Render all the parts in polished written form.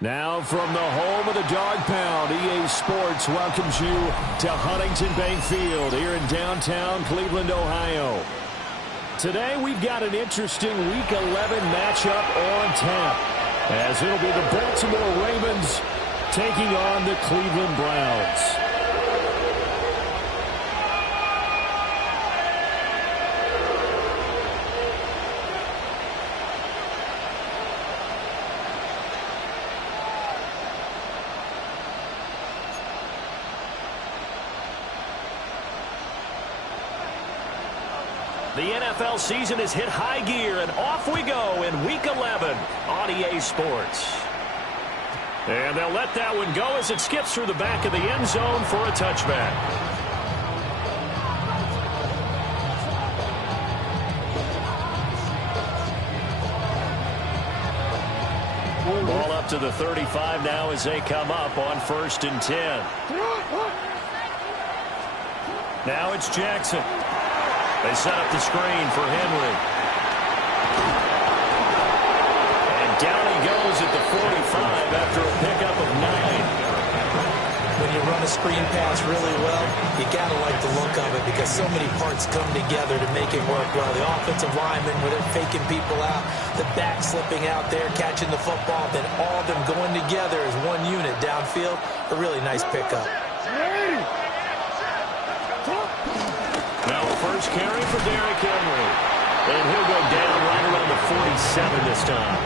Now from the home of the Dog Pound, EA Sports welcomes you to Huntington Bank Field here in downtown Cleveland, Ohio. Today we've got an interesting Week 11 matchup on tap, as it'll be the Baltimore Ravens taking on the Cleveland Browns. The NFL season has hit high gear, and off we go in Week 11 on EA Sports. And they'll let that one go as it skips through the back of the end zone for a touchback. Ball up to the 35 now as they come up on 1st and 10. Now it's Jackson. They set up the screen for Henry. And down he goes at the 45 after a pickup of 9. When you run a screen pass really well, you got to like the look of it because so many parts come together to make it work well. The offensive linemen, where they're faking people out, the back slipping out there, catching the football, then all of them going together as one unit downfield. A really nice pickup. Now a first carry for Derrick Henry. And he'll go down right around the 47 this time.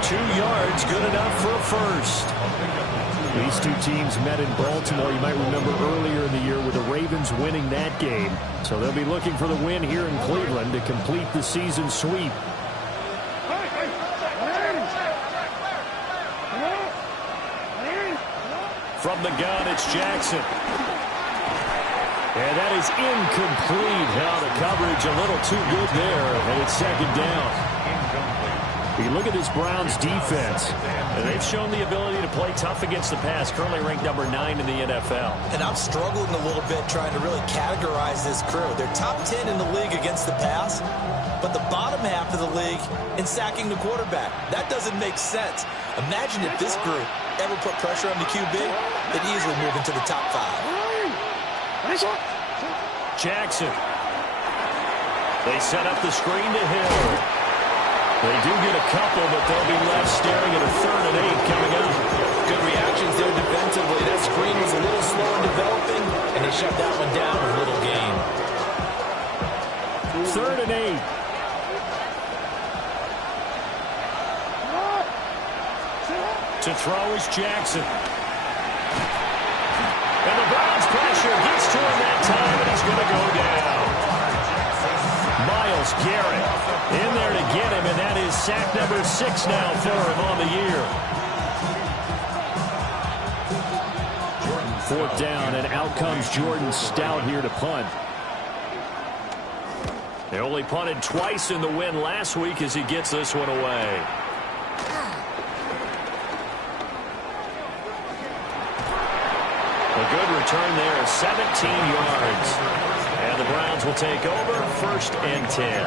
2 yards, good enough for a first. These two teams met in Baltimore. You might remember earlier in the year with the Ravens winning that game. So they'll be looking for the win here in Cleveland to complete the season sweep. From the gun, it's Jackson. And that is incomplete. Now the coverage a little too good there, and it's 2nd down. You look at this Browns defense, and they've shown the ability to play tough against the pass, currently ranked number 9 in the NFL. And I'm struggling a little bit trying to really categorize this crew. They're top 10 in the league against the pass, but the bottom half of the league in sacking the quarterback. That doesn't make sense. Imagine if this group ever put pressure on the QB, they'd easily move into the top 5. Jackson. They set up the screen to Hill. They do get a couple, but they'll be left staring at a 3rd and 8 coming up. Good reactions there defensively. That screen was a little slow in developing, and they shut that one down with little gain. 3rd and 8. To throw is Jackson. And the Browns pressure gets to him that time, and he's going to go down. Myles Garrett in there to get him, and that is sack number 6 now for him on the year. 4th down, and out comes Jordan Stout here to punt. They only punted twice in the win last week as he gets this one away. A good return there, 17 yards. And the Browns will take over, 1st and 10.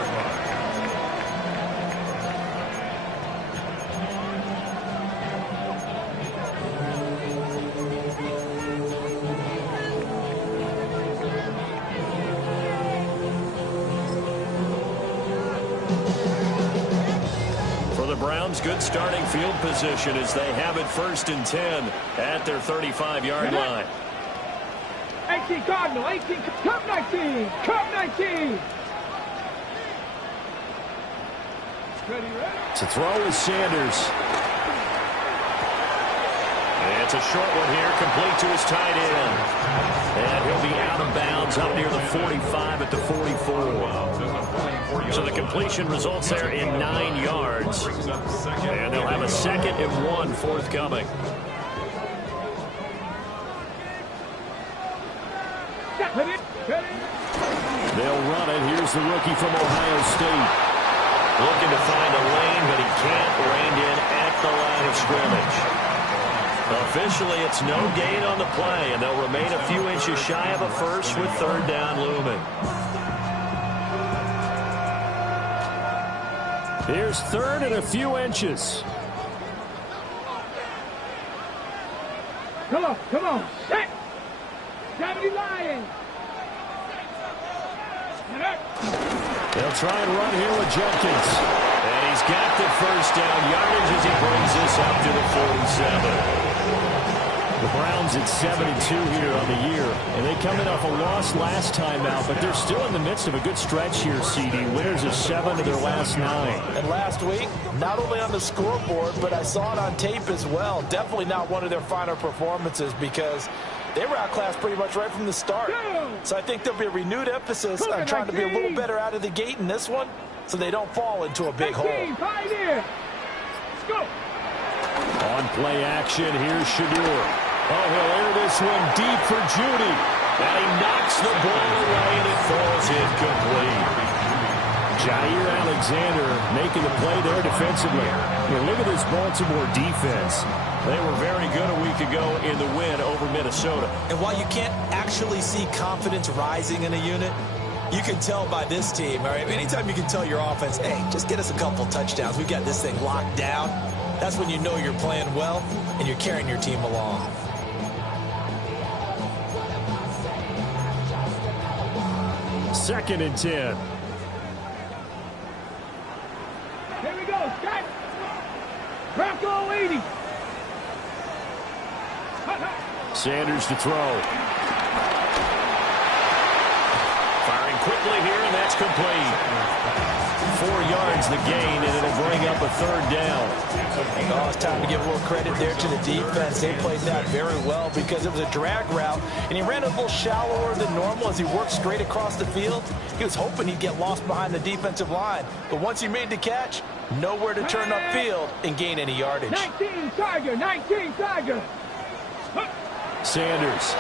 For the Browns, good starting field position as they have it 1st and 10 at their 35-yard line. 18 Cardinal, 18, Cup 19, Cup 19. Ready. To throw is Sanders. And it's a short one here, complete to his tight end. And he'll be out of bounds up near the 45 at the 44. So the completion results there in 9 yards. And they'll have a 2nd and 1 forthcoming. They'll run it. Here's the rookie from Ohio State. Looking to find a lane, but he can't. Reined in at the line of scrimmage. Officially, it's no gain on the play, and they'll remain a few inches shy of a first with third down looming. Here's third and a few inches. Come on, come on. Set. 70 Lions. They'll try and run here with Jenkins. And he's got the first down yardage as he brings this up to the 47. The Browns at 7-2 here on the year, and they come in off a loss last time out, but they're still in the midst of a good stretch here, CD. Winners of 7 of their last 9. And last week, not only on the scoreboard, but I saw it on tape as well. Definitely not one of their finer performances because they were outclassed pretty much right from the start. So I think there'll be a renewed emphasis on trying to be a little better out of the gate in this one so they don't fall into a big hole. Let's go. On play action, here's Shadur. Oh, he'll air this one deep for Judy. And he knocks the ball away, and it falls incomplete. Jair Alexander making the play there defensively. Look at this Baltimore defense. They were very good a week ago in the win over Minnesota. And while you can't actually see confidence rising in a unit, you can tell by this team, all right? Anytime you can tell your offense, hey, just get us a couple touchdowns. We've got this thing locked down. That's when you know you're playing well and you're carrying your team along. Second and 10. Here we go, Scott. Bronco 80. Sanders to throw. Firing quickly here, and that's complete. 4 yards the gain, and it'll bring up a third down. Oh, it's time to give a little credit there to the defense. They played that very well because it was a drag route, and he ran a little shallower than normal as he worked straight across the field. He was hoping he'd get lost behind the defensive line, but once he made the catch, nowhere to turn upfield and gain any yardage. 19 Tiger, 19 Tiger. Sanders.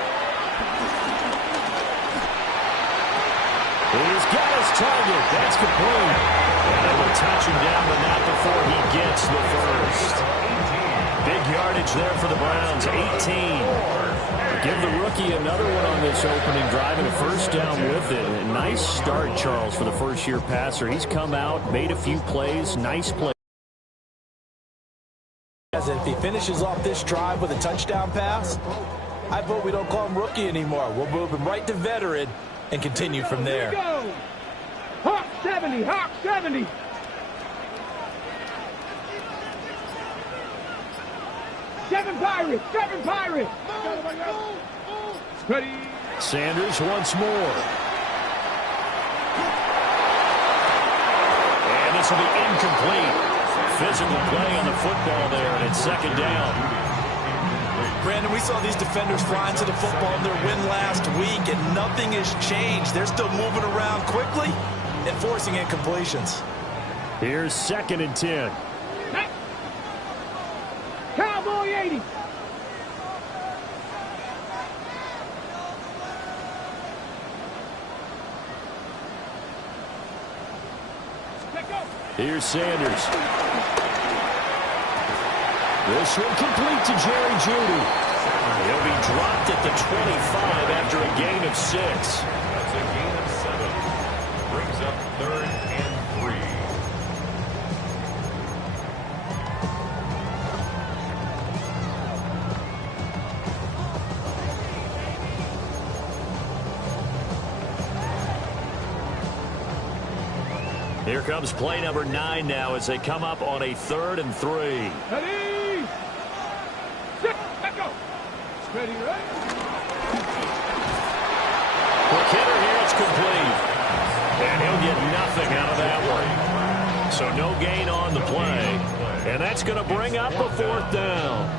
He's got his target. That's complete. And they will touch him down, but not before he gets the first. Big yardage there for the Browns, 18. Give the rookie another one on this opening drive and a first down with it. A nice start, Charles, for the first-year passer. He's come out, made a few plays, nice plays. If he finishes off this drive with a touchdown pass, I vote we don't call him rookie anymore. We'll move him right to veteran and continue from there. Here we go. Hawk 70, Hawk 70. Seven Pirates. Ready. Sanders once more. And this will be incomplete. Physical play on the football there, and it's second down. Brandon, we saw these defenders flying to the football in their win last week, and nothing has changed. They're still moving around quickly and forcing incompletions. Here's second and 10. Cowboy 80. Here's Sanders. This one complete to Jerry Judy. He'll be dropped at the 25 after a gain of 6. That's a gain of 7. Brings up 3rd and 3. Here comes play number 9 now as they come up on a 3rd and 3. Ready. Set. Let's go. Ready, right? Quick hitter here, it's complete. And he'll get nothing out of that one. So no gain on the play. And that's going to bring up a 4th down.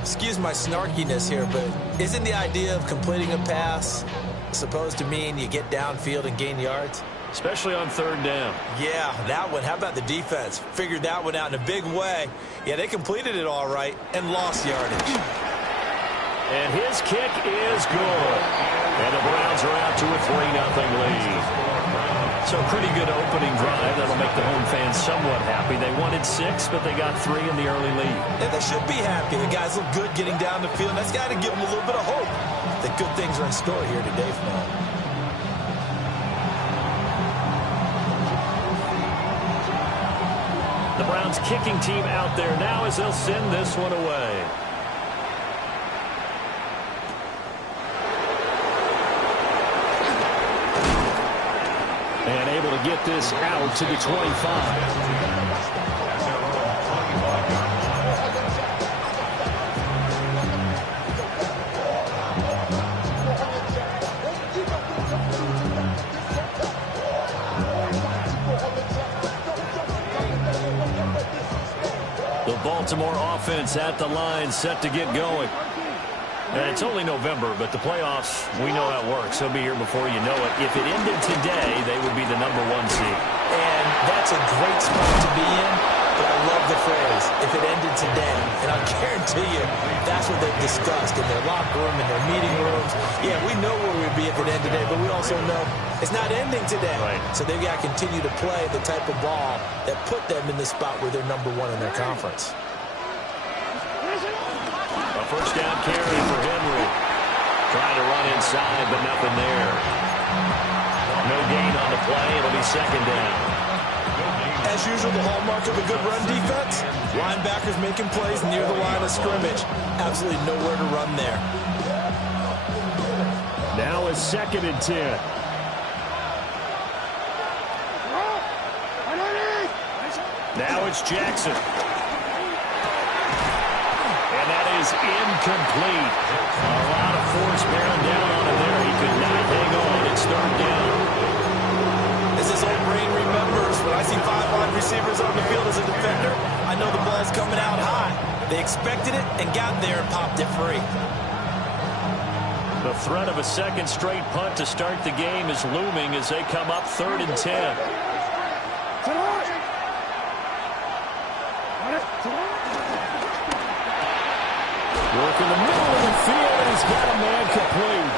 Excuse my snarkiness here, but isn't the idea of completing a pass supposed to mean you get downfield and gain yards? Especially on 3rd down. Yeah, that one. How about the defense? Figured that one out in a big way. Yeah, they completed it all right and lost yardage. And his kick is good. And the Browns are out to a 3-0 lead. So pretty good opening drive. That'll make the home fans somewhat happy. They wanted 6, but they got 3 in the early lead. And they should be happy. The guys look good getting down the field. That's got to give them a little bit of hope that good things are in store here today for them. The Browns kicking team out there now as they'll send this one away. And able to get this out to the 25. The Baltimore offense at the line, set to get going. And it's only November, but the playoffs, we know how it works. They'll be here before you know it. If it ended today, they would be the #1 seed. And that's a great spot to be in, but I love the phrase, if it ended today. And I guarantee you, that's what they've discussed in their locker room, in their meeting rooms. Yeah, we know where we'd be if it ended today, but we also know it's not ending today. Right. So they've got to continue to play the type of ball that put them in the spot where they're #1 in their conference. A first down carry for Henry. Trying to run inside, but nothing there. No gain on the play. It'll be second down. As usual, the hallmark of a good run defense, linebackers making plays near the line of scrimmage. Absolutely nowhere to run there. Now it's 2nd and 10. Now it's Jackson. And that is incomplete. A lot of force bearing down on him there. He could not hang on. It's 3rd down. As this old brain remembers, when I see 5 wide receivers on the field as a defender, I know the ball's coming out high. They expected it and got there and popped it free. The threat of a second straight punt to start the game is looming as they come up 3rd and 10. Work in the middle of the field, and he's got a man complete.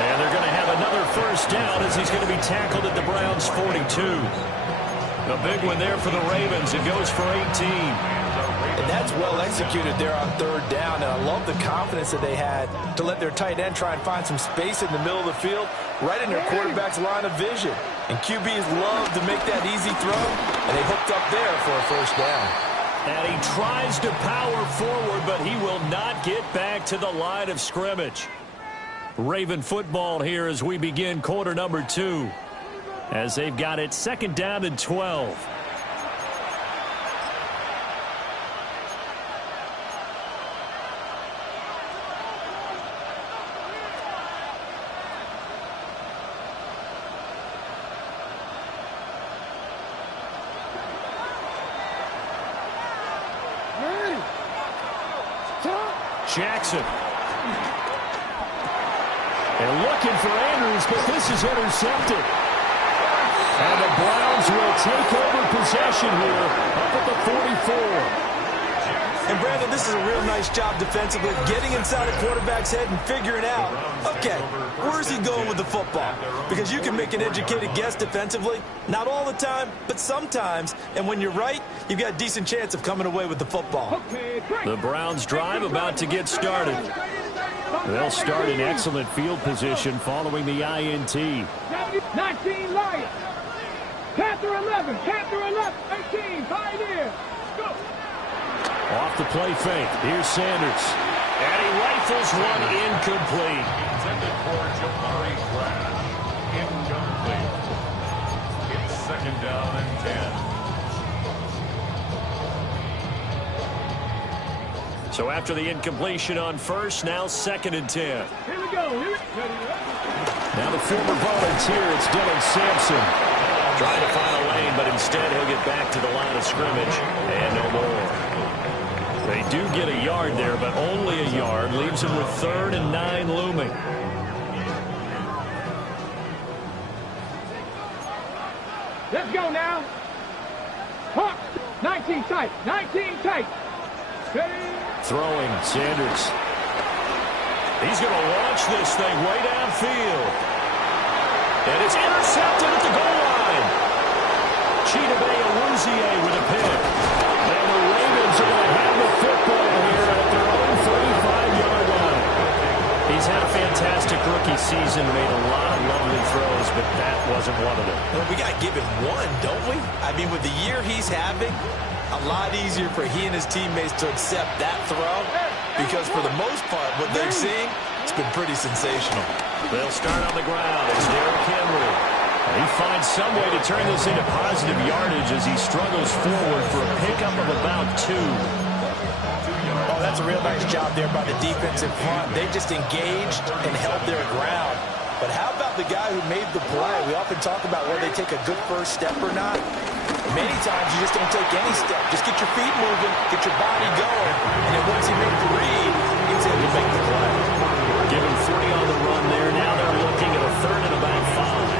And they're going to have another first down as he's going to be tackled at the Browns' 42. A big one there for the Ravens. It goes for 18. And that's well executed there on 3rd down. And I love the confidence that they had to let their tight end try and find some space in the middle of the field, right in their quarterback's line of vision. And QBs love to make that easy throw, and they hooked up there for a first down. And he tries to power forward, but he will not get back to the line of scrimmage. Raven football here as we begin quarter number 2. As they've got it 2nd down and 12. Jackson. And looking for Andrews, but this is intercepted. And the Browns will take over possession here up at the 44. And, Brandon, this is a real nice job defensively, getting inside a quarterback's head and figuring out, okay, where's he going with the football? Because you can make an educated guess defensively, not all the time, but sometimes. And when you're right, you've got a decent chance of coming away with the football. The Browns drive about to get started. They'll start in excellent field position following the INT. 19 Lions. Panther 11. Panther 11. 18. Pioneer. Go. Off the play fake. Here's Sanders. And he rifles one incomplete. Intended for Jamari Grant. Incomplete. It's 2nd down and 10. So after the incompletion on first, now 2nd and 10. Here we go. Now the former volunteer, it's Dylan Sampson. Trying to find a lane, but instead he'll get back to the line of scrimmage. And no more. They do get a yard there, but only a yard. Leaves him with 3rd and 9 looming. Let's go now. Hawks. 19 tight. 19 tight. Throwing, Sanders. He's going to launch this thing way downfield. And it's intercepted at the goal line. with a pick. And the Ravens are going to have the football here at their own 35-yard line. He's had a fantastic rookie season, made a lot of lovely throws, but that wasn't one of them. Well, we got to give him one, don't we? I mean, with the year he's having, a lot easier for he and his teammates to accept that throw, because for the most part, what they're seeing, it's been pretty sensational. They'll start on the ground. It's Derrick Henry. He finds some way to turn this into positive yardage as he struggles forward for a pickup of about 2. Oh, that's a real nice job there by the defense in front. They just engaged and held their ground. But how about the guy who made the play? We often talk about whether they take a good first step or not. Many times you just don't take any step. Just get your feet moving, get your body going, and then once he made the read, he was able to make the play. Give him 40 on the run there. Now they're looking at a 3rd and about 5.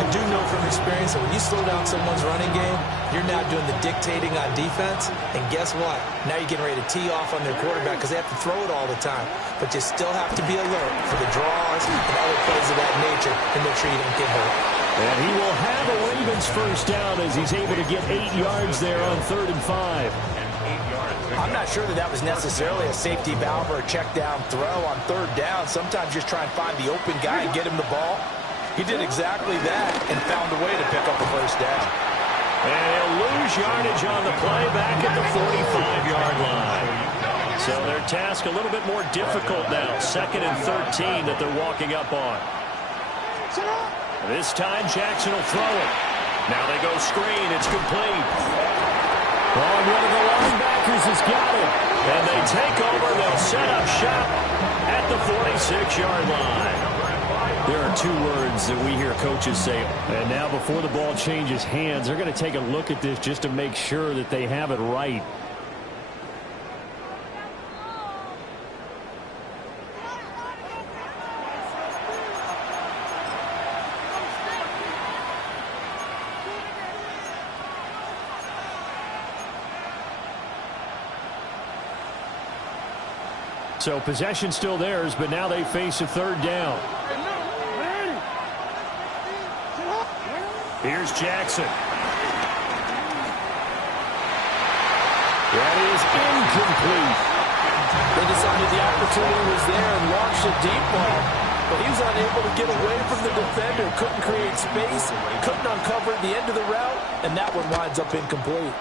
I do know from experience that when you slow down someone's running game, you're now doing the dictating on defense. And guess what? Now you're getting ready to tee off on their quarterback because they have to throw it all the time. But you still have to be alert for the draws and other plays of that nature and make sure you don't get hurt. And he will have a Ravens first down as he's able to get 8 yards there on 3rd and 5. I'm not sure that was necessarily a safety valve or a check down throw on 3rd down. Sometimes just try and find the open guy and get him the ball. He did exactly that and found a way to pick up a first down. And he'll lose yardage on the play back at the 45-yard line. So their task a little bit more difficult now. 2nd and 13 that they're walking up on. This time Jackson will throw it. Now they go screen. It's complete. One of the linebackers has got it. And they take over. They'll set up shop at the 46-yard line. There are 2 words that we hear coaches say. And now before the ball changes hands, they're going to take a look at this just to make sure that they have it right. So possession still theirs, but now they face a 3rd down. Here's Jackson. That is incomplete. They decided the opportunity was there and launched a deep ball, but he was unable to get away from the defender, couldn't create space, couldn't uncover the end of the route, and that one winds up incomplete.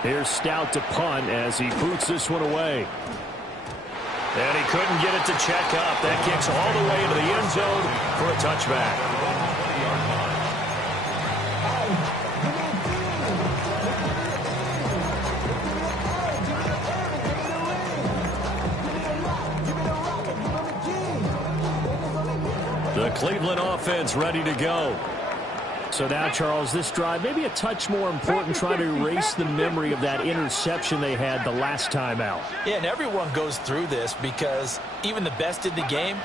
Here's Stout to punt as he boots this one away. And he couldn't get it to check up. That kicks all the way into the end zone for a touchback. The Cleveland offense ready to go. So now, Charles, this drive maybe a touch more important, trying to erase the memory of that interception they had the last time out. Yeah, and everyone goes through this because even the best in the game,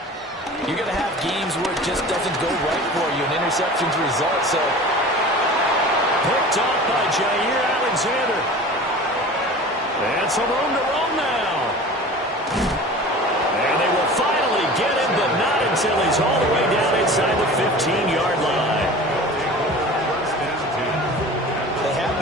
you're going to have games where it just doesn't go right for you, and interceptions result. So picked up by Jair Alexander. And some room to roam now. And they will finally get him, but not until he's all the way down inside the 15-yard line.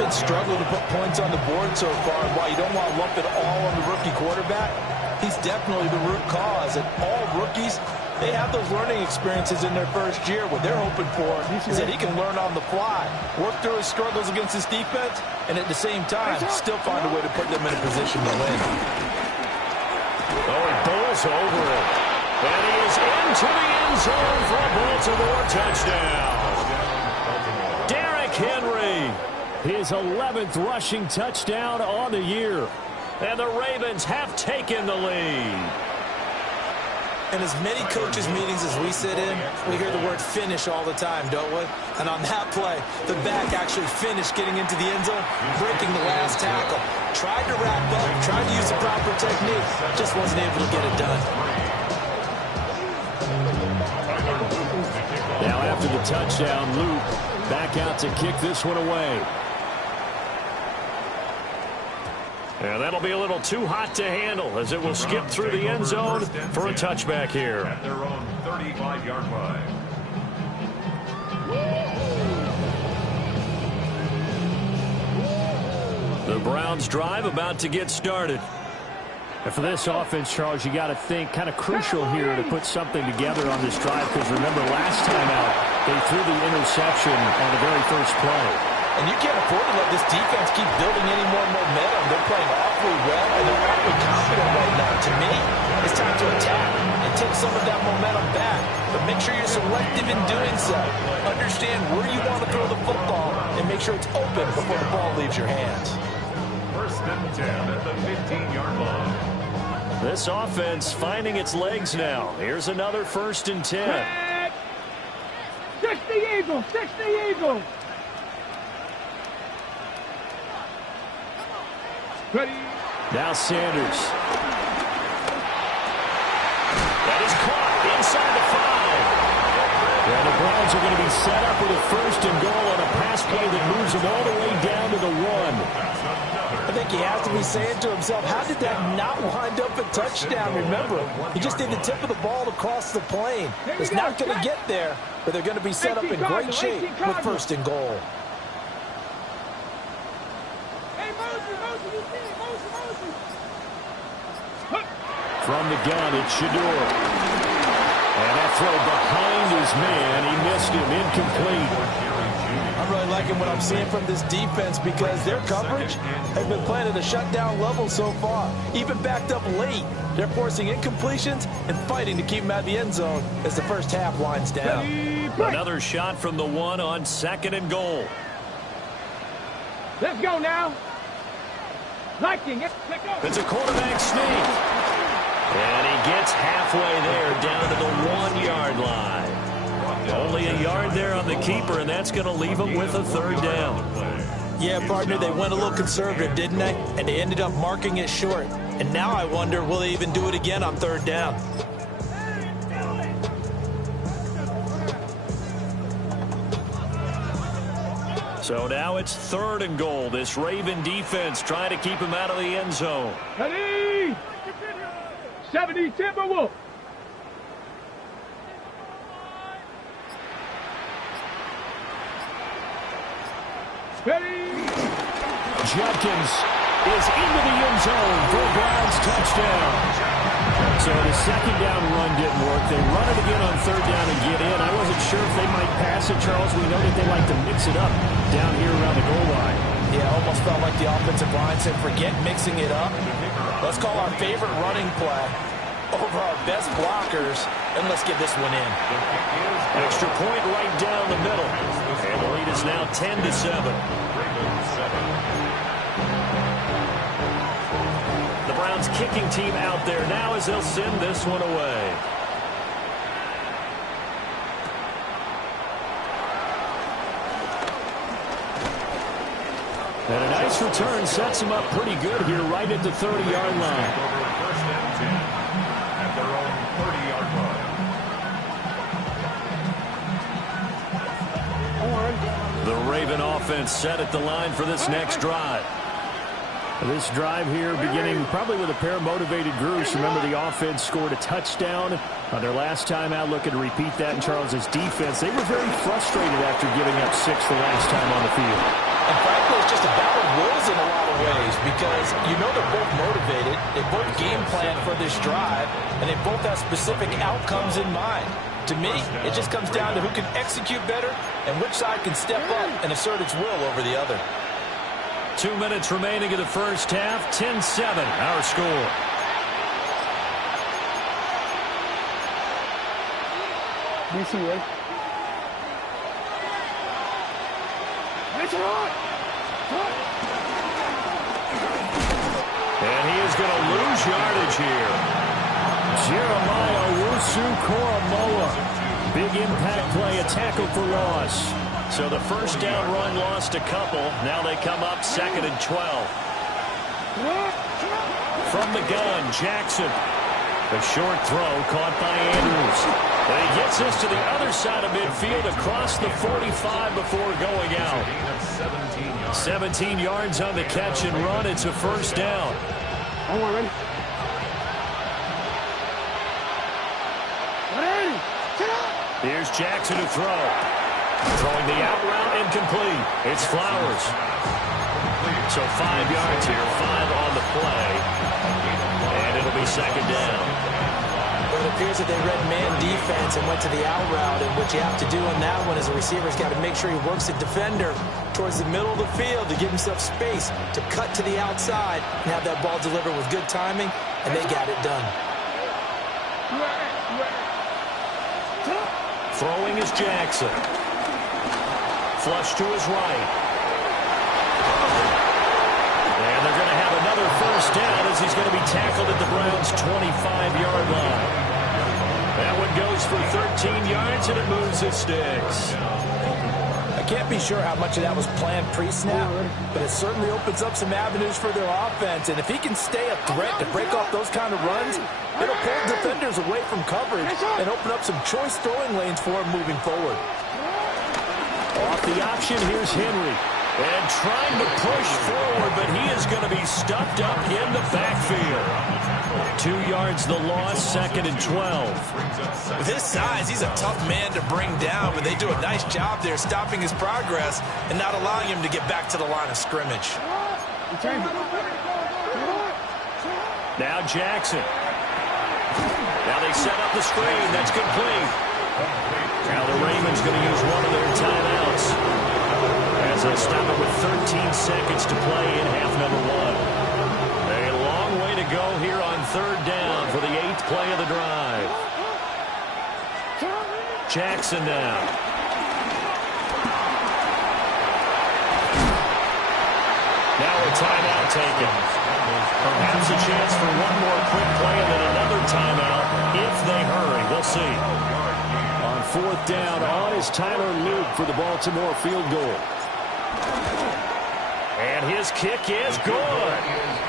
Struggling to put points on the board so far. And while you don't want to lump it all on the rookie quarterback, he's definitely the root cause. And all rookies, they have those learning experiences in their first year. What they're hoping for is that he can learn on the fly, work through his struggles against his defense, and at the same time, still find a way to put them in a position to win. Oh, he bowls over it. And he is into the end zone for a Baltimore touchdown. Derrick Henry. His 11th rushing touchdown on the year. And the Ravens have taken the lead. In as many coaches' meetings as we sit in, we hear the word finish all the time, don't we? And on that play, the back actually finished getting into the end zone, breaking the last tackle. Tried to wrap up, tried to use the proper technique, just wasn't able to get it done. Now after the touchdown, Luke back out to kick this one away. And that'll be a little too hot to handle as it will skip through the end zone for a touchback here. At their own 35-yard line. The Browns drive about to get started. And for this offense, Charles, you got to think kind of crucial here to put something together on this drive, because remember last time out they threw the interception on the very first play. And you can't afford to let this defense keep building any more momentum. They're playing awfully well, and they're awfully confident right now. To me, it's time to attack and take some of that momentum back. But make sure you're selective in doing so. Understand where you want to throw the football, and make sure it's open before the ball leaves your hands. First and 10 at the 15-yard line. This offense finding its legs now. Here's another 1st and 10. 60 Eagles, 60 Eagles. Ready. Now Sanders. That is caught inside the 5. And the Browns are going to be set up with a 1st and goal on a pass play that moves them all the way down to the 1. I think he has to be saying to himself, how did that not wind up a touchdown? Remember, he just did the tip of the ball across the plane. It's not going to get there, but they're going to be set up in great shape with 1st and goal. From the gun, it's Shador. And that throw behind his man. He missed him. Incomplete. I'm really liking what I'm seeing from this defense, because their coverage has been playing at a shutdown level so far. Even backed up late, they're forcing incompletions and fighting to keep them out of the end zone as the first half winds down. Another shot from the 1 on 2nd and goal. Let's go now. Liking it. It's a quarterback sneak. And he gets halfway there down to the 1-yard line. Only a yard there on the keeper, and that's going to leave him with a 3rd down. Yeah, partner, they went a little conservative, didn't they? And they ended up marking it short. And now I wonder, will they even do it again on 3rd down? So now it's 3rd and goal. This Raven defense trying to keep him out of the end zone. Ready. 70 Timberwolves. Ready. Judkins is into the end zone for a Browns touchdown. So the 2nd down run didn't work. They run it again on 3rd down and get in. I wasn't sure if they might pass it, Charles. We know that they like to mix it up down here around the goal line. Yeah, almost felt like the offensive line said, forget mixing it up. Let's call our favorite running play over our best blockers, and let's get this one in. Extra point right down the middle. And the lead is now 10-7. The Browns kicking team out there now as they'll send this one away. And a nice return sets him up pretty good here right at the 30-yard line. First and 10 at their own 30-yard line. The Raven offense set at the line for this next drive. This drive here beginning probably with a pair of motivated groups. Remember, the offense scored a touchdown on their last time out. Looking to repeat that in Charles's defense. They were very frustrated after giving up 6 the last time on the field. And frankly, it's just a battle of wills in a lot of ways, because you know they're both motivated, they both game plan for this drive, and they both have specific outcomes in mind. To me, it just comes down to who can execute better and which side can step up and assert its will over the other. 2 minutes remaining in the first half. 10-7, our score. And he is going to lose yardage here. Jeremiah Owusu-Koramoah. Big impact play, a tackle for loss. So the first down run lost a couple. Now they come up 2nd and 12. From the gun, Jackson. The short throw caught by Andrews. And he gets this to the other side of midfield across the 45 before going out. 17 yards on the catch and run. It's a first down. Here's Jackson to throw. Throwing the out route incomplete. It's Flowers. So 5 yards here, 5 on the play. And it'll be second down. Well, it appears that they read man defense and went to the out route, and what you have to do on that one is a receiver's got to make sure he works the defender towards the middle of the field to give himself space to cut to the outside and have that ball delivered with good timing, and they got it done. Throwing is Jackson. Flush to his right. And they're going to have another first down as he's going to be tackled at the Browns' 25-yard line. That one goes for 13 yards, and it moves his sticks. I can't be sure how much of that was planned pre-snap, but it certainly opens up some avenues for their offense. And if he can stay a threat to break off those kind of runs, it'll pull defenders away from coverage and open up some choice throwing lanes for him moving forward. Off the option, here's Henry. And trying to push forward, but he is going to be stuffed up in the backfield. 2 yards the loss, second and 12. With his size, he's a tough man to bring down, but they do a nice job there stopping his progress and not allowing him to get back to the line of scrimmage. Now Jackson. Now they set up the screen. That's complete. Now the Ravens going to use one of their timeouts. As they'll stop it with 13 seconds to play in half number 1. A long way to go here on third down for the 8th play of the drive. Jackson now. Now a timeout taken. Perhaps a chance for one more quick play and then another timeout if they hurry. We'll see. On fourth down, on is Tyler Luke for the Baltimore field goal. And his kick is good.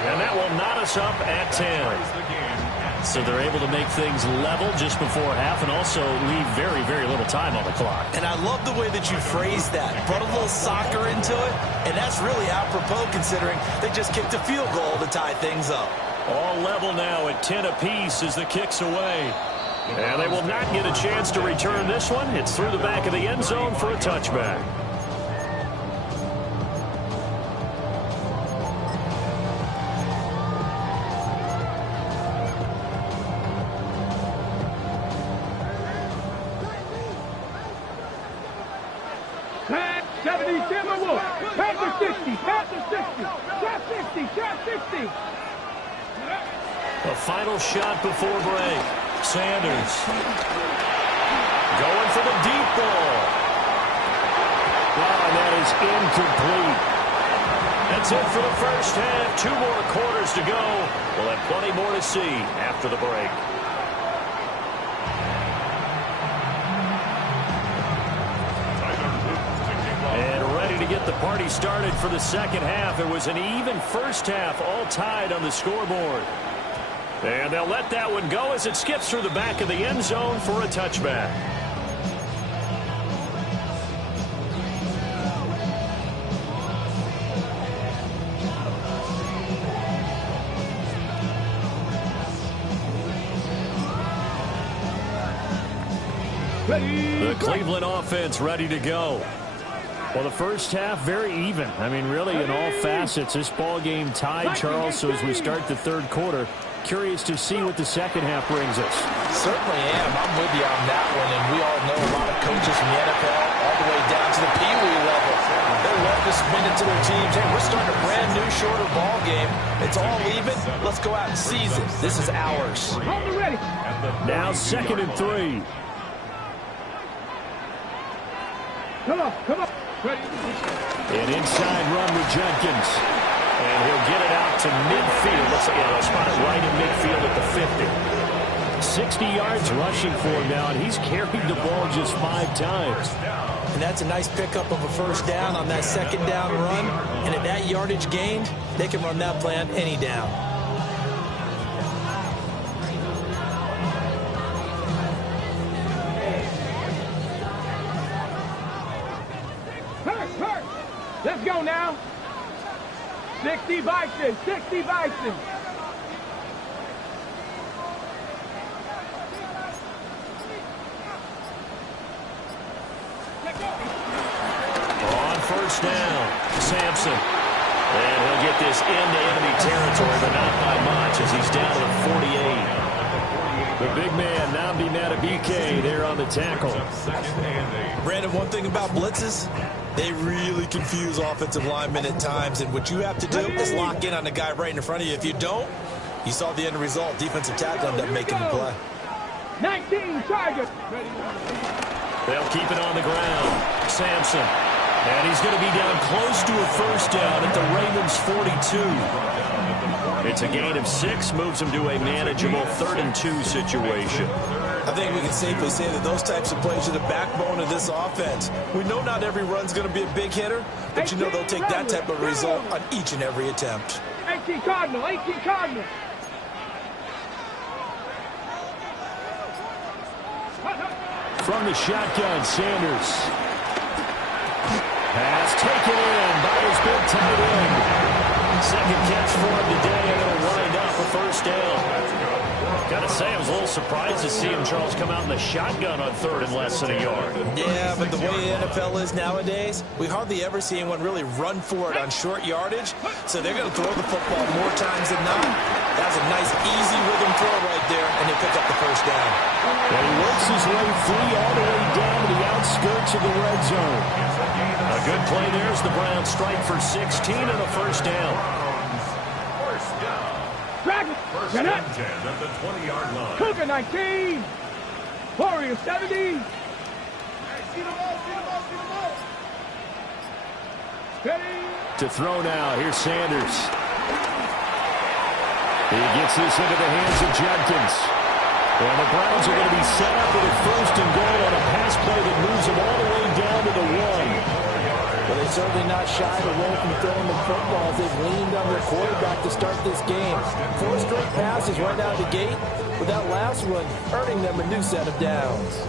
And that will knot us up at 10. So they're able to make things level just before half and also leave very, very little time on the clock. And I love the way that you phrased that. Brought a little soccer into it, and that's really apropos considering they just kicked a field goal to tie things up. All level now at 10 apiece as the kick's away. And they will not get a chance to return this one. It's through the back of the end zone for a touchback. A final shot before break. Sanders going for the deep ball. Wow, that is incomplete. That's it for the first half. 2 more quarters to go. We'll have plenty more to see after the break. And ready to get the party started for the second half. It was an even first half, all tied on the scoreboard. And they'll let that one go as it skips through the back of the end zone for a touchback. The Cleveland offense ready to go. Well, the first half, very even. I mean, really, in all facets, this ball game tied, Charles. So as we start the third quarter, curious to see what the second half brings us. Certainly am. I'm with you on that one. And we all know a lot of coaches from the NFL all the way down to the Pee Wee level. They love to spin it to their teams. Hey, we're starting a brand new, shorter ball game. It's all even. Let's go out and seize it. This is ours. Now 2nd and 3. Come on, come on. An inside run with Jenkins. And he'll get it out to midfield. Let's spot it right in midfield at the 50. 60 yards rushing for him now, and he's carried the ball just 5 times. And that's a nice pickup of a first down on that second down run. And at that yardage gained, they can run that play on any down. Let's go now. 60 Bison, 60 Bison. On first down, Sampson. And he'll get this into enemy territory, but not by much as he's down to the 48. The big man, Nnamdi Madubuike, there on the tackle. Brandon, one thing about blitzes, they really confuse offensive linemen at times, and what you have to do is lock in on the guy right in front of you. If you don't, you saw the end result. Defensive tackle ended up making the play. 19 targets. They'll keep it on the ground. Sampson. And he's going to be down close to a first down at the Ravens' 42. It's a gain of 6, moves him to a manageable 3rd and 2 situation. I think we can safely say that those types of plays are the backbone of this offense. We know not every run's going to be a big hitter, but you know they'll take that type of result on each and every attempt. 18 Cardinal, 18 Cardinal. From the shotgun, Sanders. Pass taken in by his big tight end. Second catch for him today, and it'll wind up a first down. Gotta say, I was a little surprised to see him, Charles, come out in the shotgun on 3rd and less than a yard. Yeah, but the way the NFL is nowadays, we hardly ever see anyone really run for it on short yardage, so they're going to throw the football more times than not. That was a nice, easy rhythm throw right there, and they pick up the first down. And he works his way free all the way down to the outskirts of the red zone. A good play there as the Browns strike for 16 and a first down. First and 10 at the 20-yard line. Cougar 19. Warriors 70. To throw now, here's Sanders. He gets this into the hands of Jenkins. And the Browns are going to be set up with a 1st and goal on a pass play that moves them all the way down to the 1. Well, they're certainly not shy to roll from throwing the football as they've leaned on their quarterback to start this game. 4 straight passes right out of the gate, with that last one earning them a new set of downs.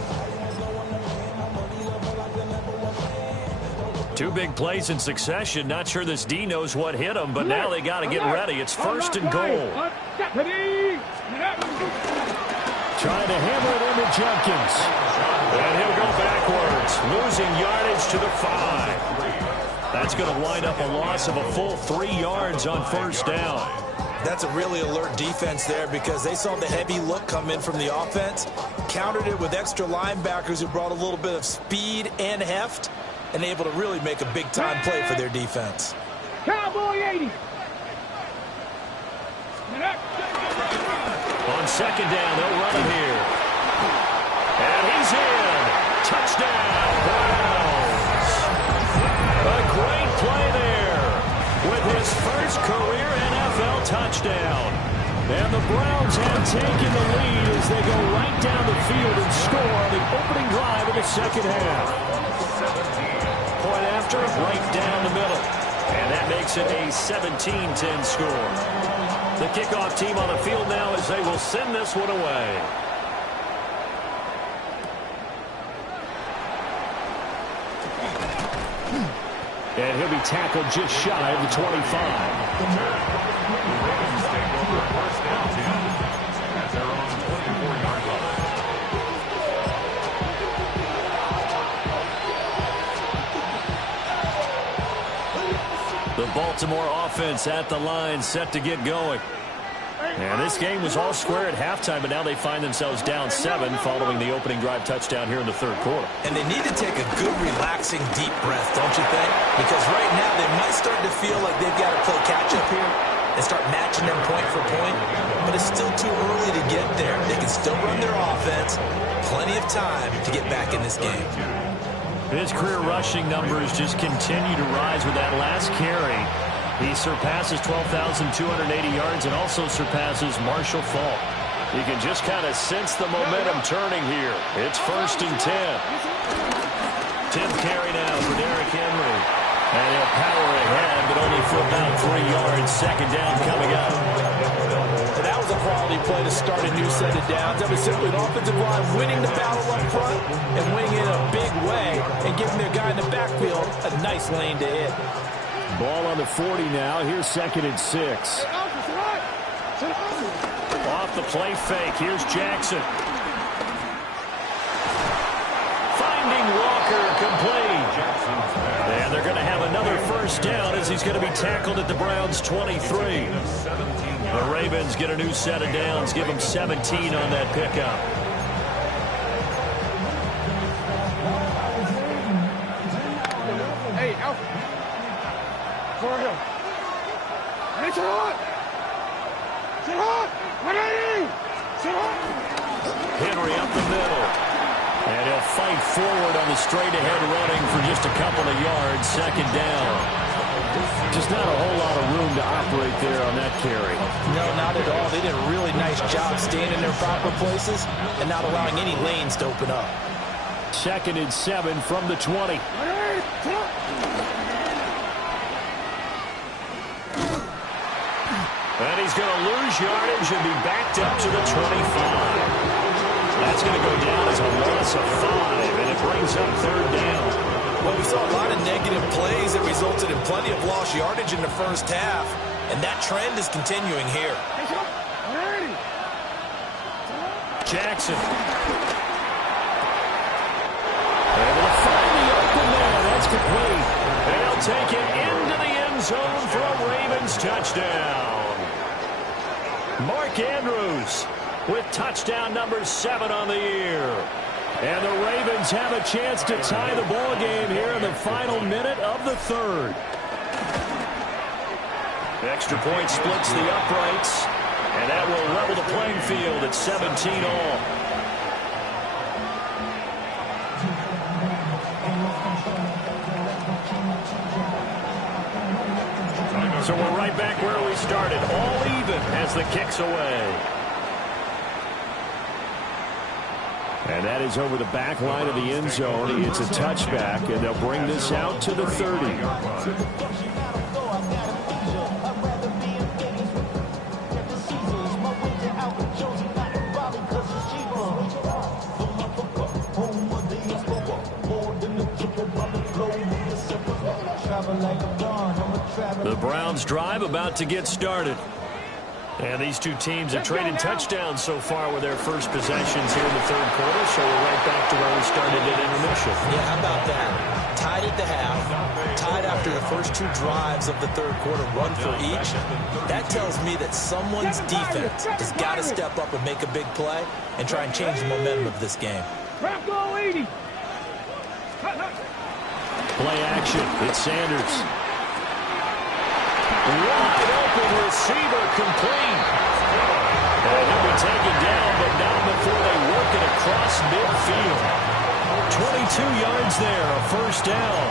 2 big plays in succession. Not sure this D knows what hit him, but now they got to get ready. It's 1st and goal. Trying to hammer it into Jenkins. And he'll go backwards, losing yardage to the 5. That's going to wind up a loss of a full 3 yards on 1st down. That's a really alert defense there because they saw the heavy look come in from the offense, countered it with extra linebackers who brought a little bit of speed and heft, and able to really make a big-time play for their defense. Cowboy 80. On 2nd down, they'll run him here. And he's in. Touchdown, Browns. A great play there with his first career NFL touchdown. And the Browns have taken the lead as they go right down the field and score on the opening drive of the 2nd half. Point after, right down the middle. And that makes it a 17-10 score. The kickoff team on the field now as they will send this one away. And he'll be tackled just shy of the 25. The Ravens take over 1st down 10 at their own 24-yard line. The Baltimore offense at the line, set to get going. And this game was all square at halftime, but now they find themselves down 7 following the opening drive touchdown here in the 3rd quarter. And they need to take a good, relaxing, deep breath, don't you think? Because right now they might start to feel like they've got to play catch-up here and start matching them point for point. But it's still too early to get there. They can still run their offense. Plenty of time to get back in this game. His career rushing numbers just continue to rise with that last carry. He surpasses 12,280 yards and also surpasses Marshall Faulk. You can just kind of sense the momentum turning here. It's 1st and 10. 10th carry now for Derrick Henry. And he'll power ahead, but only for about 3 yards. 2nd down coming up. And that was a quality play to start a new set of downs. That was simply an offensive line winning the battle up front and winning in a big way and giving their guy in the backfield a nice lane to hit. Ball on the 40 now. Here's 2nd and 6. Off the play fake. Here's Jackson. Finding Walker complete. And they're going to have another 1st first down as he's going to be tackled at the Browns' 23. The Ravens get a new set of downs, give him 17 on that pickup. Hey, out. For him. Hey, sit hot. Sit hot. 180. Sit hot. Henry up the middle. And he'll fight forward on the straight-ahead running for just a couple of yards. Second down. Just not a whole lot of room to operate there on that carry. No, not at all. They did a really nice job staying in their proper places and not allowing any lanes to open up. 2nd and 7 from the 20. And he's going to lose yardage and be backed up to the 25. That's going to go down as a loss of 5, and it brings up 3rd down. Well, we saw a lot of negative plays that resulted in plenty of lost yardage in the first half, and that trend is continuing here. Jackson. Able to find the open man. That's complete. And he'll take it into the end zone for a Ravens touchdown. Mark Andrews with touchdown number 7 on the year. And the Ravens have a chance to tie the ball game here in the final minute of the 3rd. Extra point splits the uprights, and that will level the playing field at 17 all. So we're right back where we started, all even as the kick's away. And that is over the back line of the end zone. It's a touchback, and they'll bring this out to the 30. The Browns drive about to get started. And these two teams have traded touchdowns so far with their first possessions here in the 3rd quarter, so we're right back to where we started at intermission. Yeah, how about that? Tied at the half, tied after the first 2 drives of the 3rd quarter, run for each. That tells me that someone's defense has got to step up and make a big play and try and change the momentum of this game. Go 80. Play action. It's Sanders. Wide open receiver complete. And he'll be taken down, but not before they work it across midfield. 22 yards there, a first down.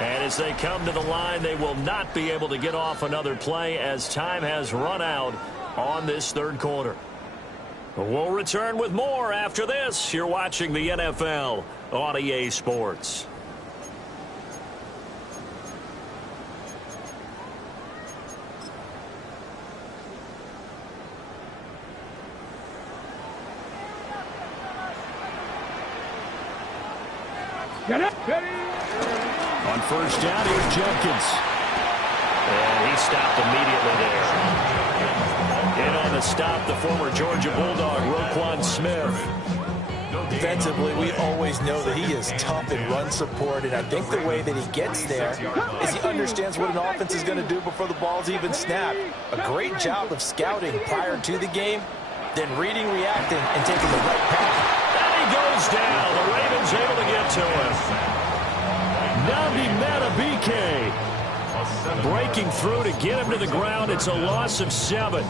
And as they come to the line, they will not be able to get off another play as time has run out on this 3rd quarter. We'll return with more after this. You're watching the NFL on EA Sports. Get up. On first down, here's Jenkins. And he stopped immediately there. In on the stop, the former Georgia Bulldog, Roquan Smith. Defensively, we always know that he is tough in run support, and I think the way that he gets there is he understands what an offense is going to do before the ball's even snapped. A great job of scouting prior to the game, then reading, reacting, and taking the right path. And he goes down. The Ravens able to get to him. Nabi Matabike breaking through to get him to the ground. It's a loss of 7.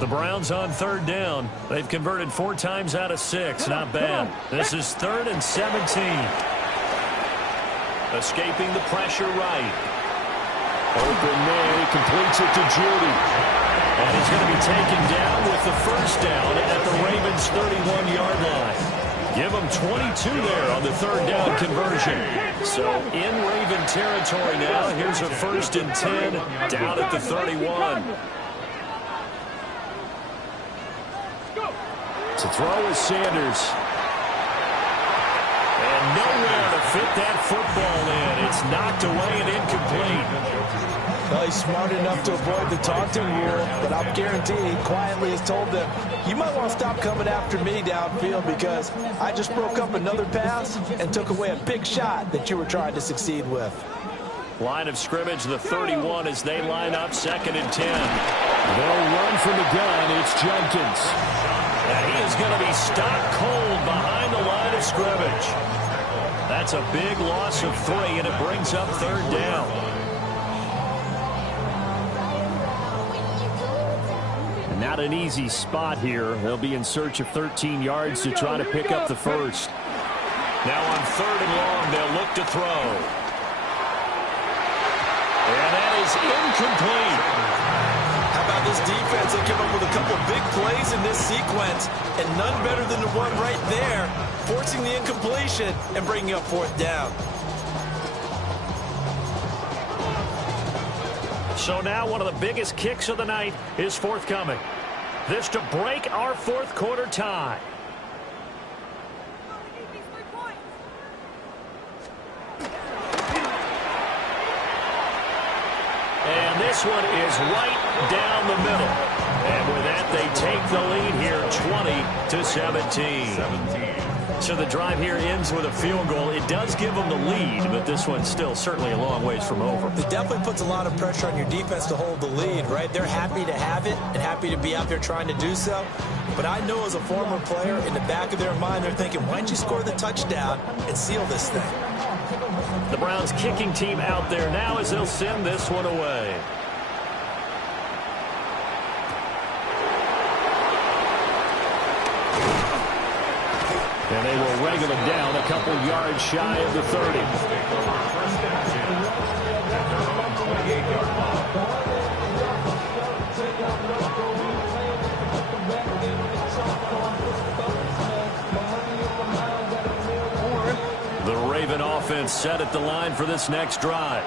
The Browns on 3rd down. They've converted 4 times out of 6. Not bad. This is 3rd and 17. Escaping the pressure right. Open man. He completes it to Judy. And he's going to be taken down with the first down at the Ravens' 31-yard line. Give them 22 there on the 3rd down conversion. So in Raven territory now. Here's a 1st and 10 down at the 31. To throw is Sanders. And nowhere to fit that football in. It's knocked away and incomplete. Well, he's smart enough to avoid the taunting rule, but I'll guarantee he quietly has told them, you might want to stop coming after me downfield because I just broke up another pass and took away a big shot that you were trying to succeed with. Line of scrimmage, the 31 as they line up, 2nd and 10. They'll run from the gun. It's Jenkins. And he is going to be stopped cold behind the line of scrimmage. That's a big loss of 3, and it brings up 3rd down. Not an easy spot here. They'll be in search of 13 yards to try to pick up the first. Now on 3rd and long, they'll look to throw. And that is incomplete. How about this defense? They came up with a couple big plays in this sequence, and none better than the one right there, forcing the incompletion and bringing up 4th down. So now one of the biggest kicks of the night is forthcoming. This to break our 4th quarter tie. And this one is right down the middle. And with that, they take the lead here 20-17. So the drive here ends with a field goal. It does give them the lead, but this one's still certainly a long ways from over. It definitely puts a lot of pressure on your defense to hold the lead, right? They're happy to have it and happy to be out there trying to do so. But I know as a former player, in the back of their mind, they're thinking, why don't you score the touchdown and seal this thing? The Browns kicking team out there now as they'll send this one away. And they will wrangle him down a couple yards shy of the 30. The Raven offense set at the line for this next drive.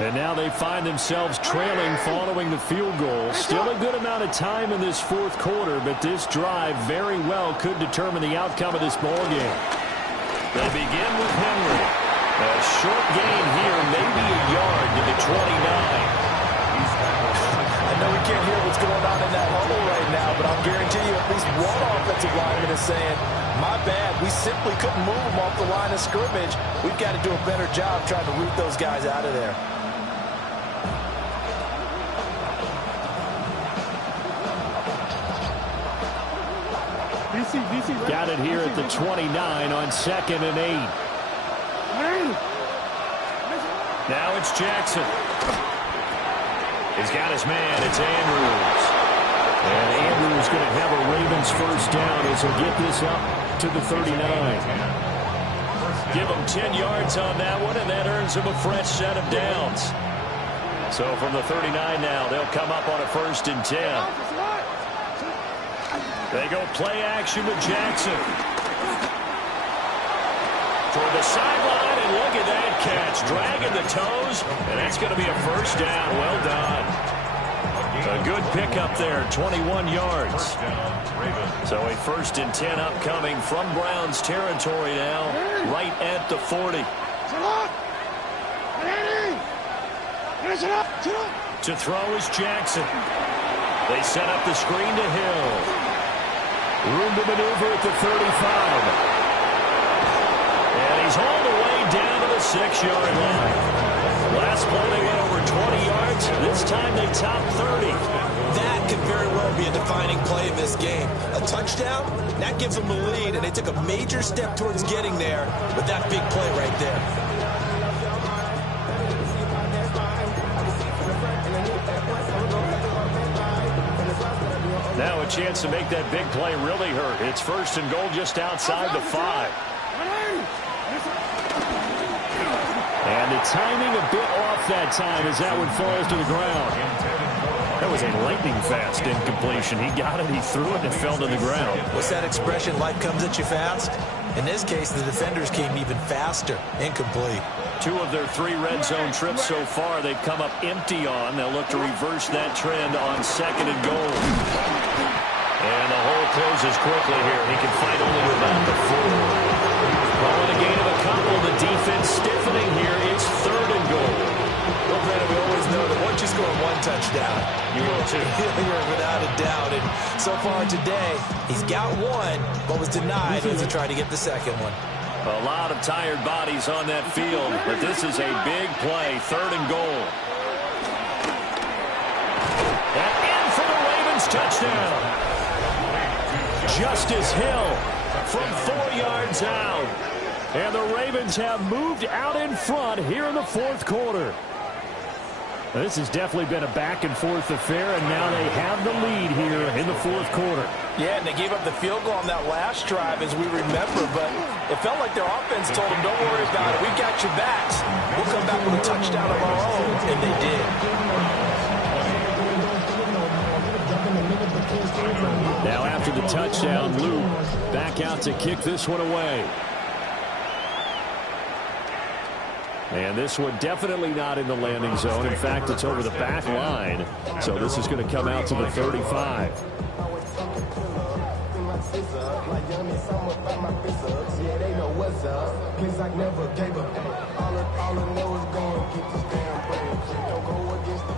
And now they find themselves trailing following the field goal. Still a good amount of time in this 4th quarter, but this drive very well could determine the outcome of this ball game. They begin with Henry. A short gain here, maybe a yard to the 29. I know we can't hear what's going on in that huddle right now, but I'll guarantee you at least one offensive lineman is saying, my bad, we simply couldn't move them off the line of scrimmage. We've got to do a better job trying to root those guys out of there. Got it here at the 29 on 2nd and 8. Now it's Jackson. He's got his man. It's Andrews. And Andrews going to have a Ravens first down as he'll get this up to the 39. Give him 10 yards on that one, and that earns him a fresh set of downs. So from the 39 now, they'll come up on a 1st and 10. They go play action with Jackson. Toward the sideline, and look at that catch. Dragging the toes, and that's going to be a first down. Well done. A good pickup there, 21 yards. So a 1st and 10 upcoming from Browns territory now, right at the 40. To throw is Jackson. They set up the screen to Hill. Room to maneuver at the 35. And he's all the way down to the 6-yard line. Last play they went over 20 yards. This time they topped 30. That could very well be a defining play in this game. A touchdown, that gives them the lead, and they took a major step towards getting there with that big play right there. Now a chance to make that big play really hurt. It's 1st and goal just outside the 5. And the timing a bit off that time as that one falls to the ground. That was a lightning-fast incompletion. He got it, he threw it, and it fell to the ground. What's that expression, life comes at you fast? In this case, the defenders came even faster. Incomplete. 2 of their 3 red zone trips so far, they've come up empty on. They'll look to reverse that trend on 2nd and goal. And the hole closes quickly here. He can fight only to about the 4. Ball in a gain of a touchdown. You will too. You're without a doubt. And so far today, he's got one, but was denied as he tried to get the second one. A lot of tired bodies on that field, but this is a big play, 3rd and goal. And in for the Ravens touchdown. Justice Hill from 4 yards out. And the Ravens have moved out in front here in the 4th quarter. This has definitely been a back-and-forth affair, and now they have the lead here in the 4th quarter. Yeah, and they gave up the field goal on that last drive, as we remember, but it felt like their offense told them, don't worry about it. We've got your backs. We'll come back with a touchdown of our own, and they did. Now after the touchdown, Luke back out to kick this one away. And this one definitely not in the landing zone. In fact, it's over the back line. So this is going to come out to the 35.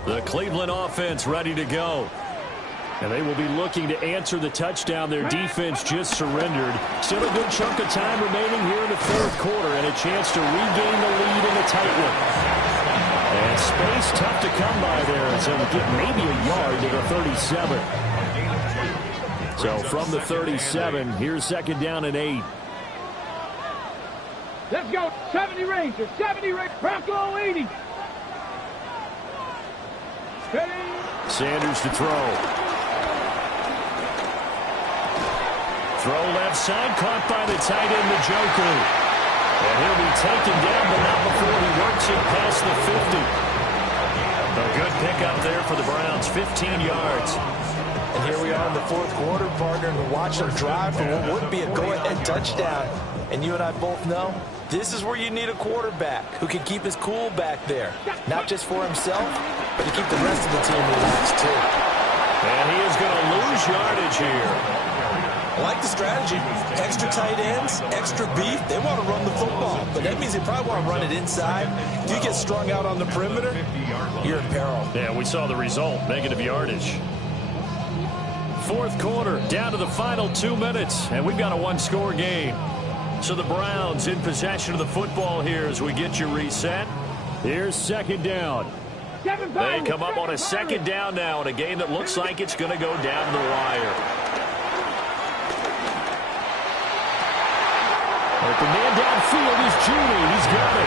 The Cleveland offense ready to go. And they will be looking to answer the touchdown their defense just surrendered. Still a good chunk of time remaining here in the 4th quarter and a chance to regain the lead in a tight one. And space tough to come by there as they'll get maybe a yard to the 37. So from the 37, here's 2nd down and 8. Let's go. 70 Rangers. 70 Rangers. Bronco 80. Ready? Sanders to throw. Throw left side, caught by the tight end, Njoku. And he'll be taken down, but not before he works it past the 50. A good pickup there for the Browns, 15 yards. And here we are in the 4th quarter, partner, and watch them drive for what would be a go-ahead touchdown. And you and I both know, this is where you need a quarterback who can keep his cool back there. Not just for himself, but to keep the rest of the team relaxed, too. And he is going to lose yardage here. I like the strategy. Extra tight ends, extra beef. They want to run the football, but that means they probably want to run it inside. If you get strung out on the perimeter, you're in peril. Yeah, we saw the result, negative yardage. 4th quarter, down to the final 2 minutes, and we've got a 1-score game. So the Browns in possession of the football here as we get you reset. Here's 2nd down. They come up on a 2nd down now in a game that looks like it's going to go down the wire. Open man downfield is Judy. He's got it.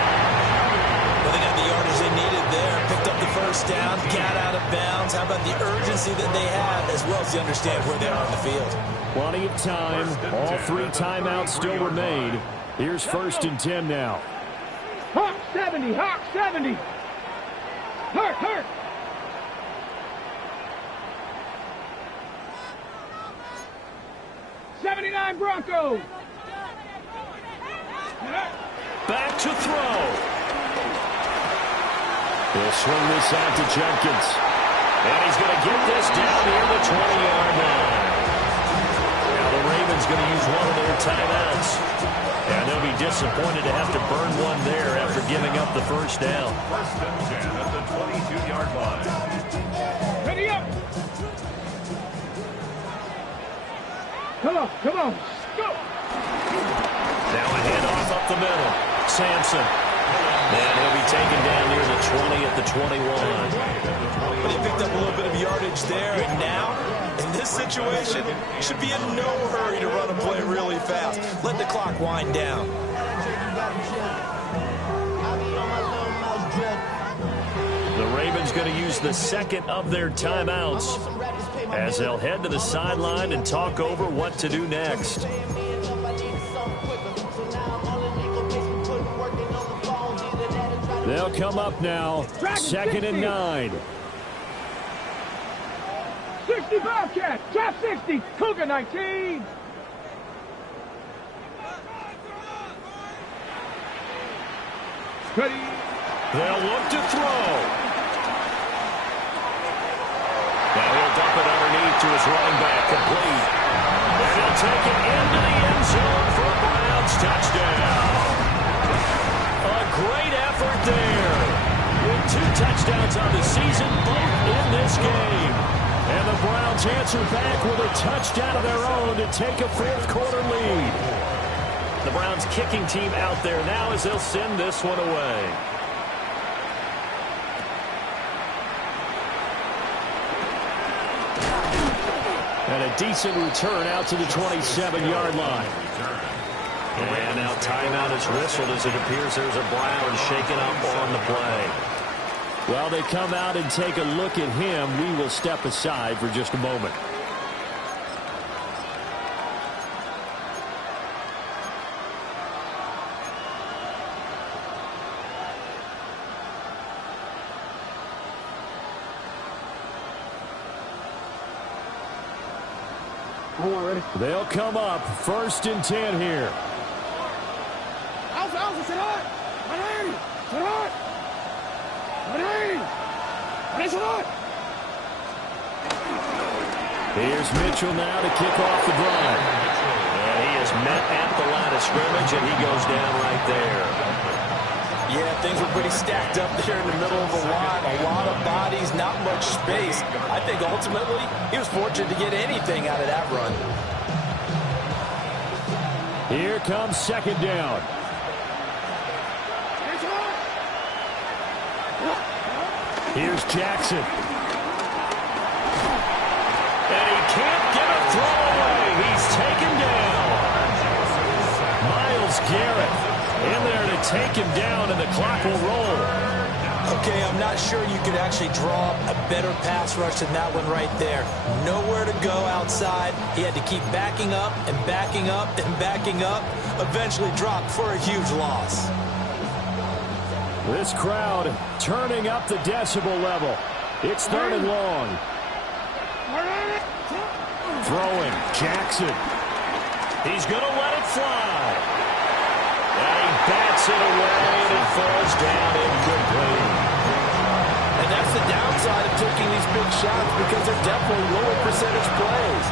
Well, they got the yardage they needed there. Picked up the 1st down. Got out of bounds. How about the urgency that they have, as well as you understand where they are on the field? Plenty of time. All 3 timeouts still remain. Here's 1st and 10 now. Hawk 70. Hawk 70. Hurt. 79 Broncos. Back to throw. He'll swing this out to Jenkins. And he's going to get this down near the 20-yard line. Now the Ravens going to use one of their timeouts. And they'll be disappointed to have to burn one there after giving up the 1st down. 1st and 10 at the 22-yard line. Ready up. Come on. Go. Now a handoff up the middle. Sampson. And he'll be taken down near the 20 at the 21. But he picked up a little bit of yardage there, and now, in this situation, should be in no hurry to run a play really fast. Let the clock wind down. The Ravens going to use the 2nd of their timeouts as they'll head to the sideline and talk over what to do next. They'll come up now, 2nd and 9. 60 Bobcat. Drop 60. Cougar 19. Ready. They'll look to throw. Now he'll dump it underneath to his running back, complete. And he'll take it into the end zone for a Browns touchdown. A great effort there. With 2 touchdowns on the season, both in this game. touchdown of their own to take a fourth-quarter lead. The Browns kicking team out there now as they'll send this one away. And a decent return out to the 27-yard line. And now timeout is whistled as it appears there's a Brown shaken up on the play. Well, they come out and take a look at him. We will step aside for just a moment. They'll come up 1st and 10 here. Here's Mitchell now to kick off the drive. And he is met at the line of scrimmage, and he goes down right there. Yeah, things were pretty stacked up there in the middle of the line. A lot of bodies, not much space. I think ultimately he was fortunate to get anything out of that run. Here comes 2nd down. Here's Jackson. And he can't get a throw away. He's taken down. Myles Garrett in there to take him down, and the clock will roll. Okay, I'm not sure you could actually draw a better pass rush than that one right there. Nowhere to go outside. He had to keep backing up and backing up and backing up. Eventually dropped for a huge loss. This crowd turning up the decibel level. It's 3rd and long. Throwing, Jackson. He's going to let it fly. And he bats it away, and it falls down incomplete. And that's the downside of taking these big shots, because they're definitely lower percentage plays.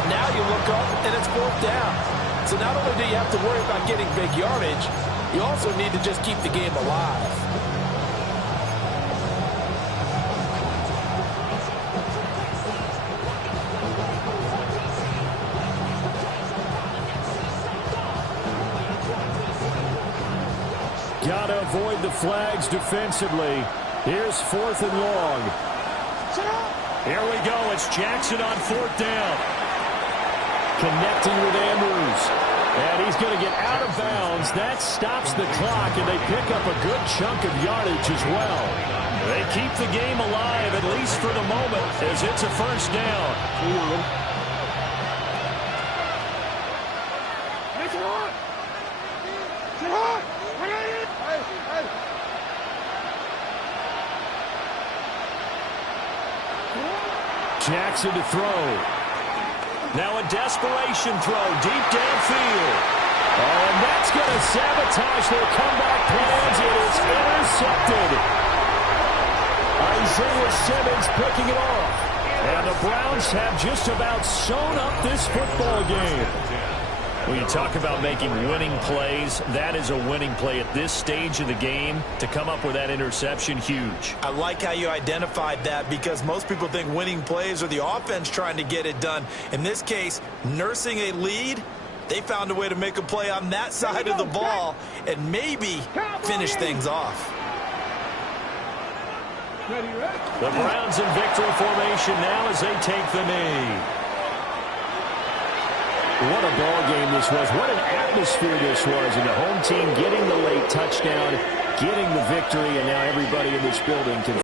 And now you look up, and it's 4th down. So not only do you have to worry about getting big yardage, you also need to just keep the game alive. Got to avoid the flags defensively. Here's 4th and long. Here we go. It's Jackson on 4th down. Connecting with Andrews. And he's going to get out of bounds. That stops the clock, and they pick up a good chunk of yardage as well. They keep the game alive, at least for the moment, as it's a 1st down. Jackson to throw. Now a desperation throw deep downfield. Oh, and that's going to sabotage their comeback plans. It is intercepted. Isaiah Simmons picking it off. And the Browns have just about sewn up this football game. When you talk about making winning plays, that is a winning play at this stage of the game. To come up with that interception, huge. I like how you identified that, because most people think winning plays are the offense trying to get it done. In this case, nursing a lead, they found a way to make a play on that side of the ball and maybe finish things off. The Browns in victory formation now as they take the knee. What a ball game this was. What an atmosphere this was. And the home team getting the late touchdown, getting the victory, and now everybody in this building can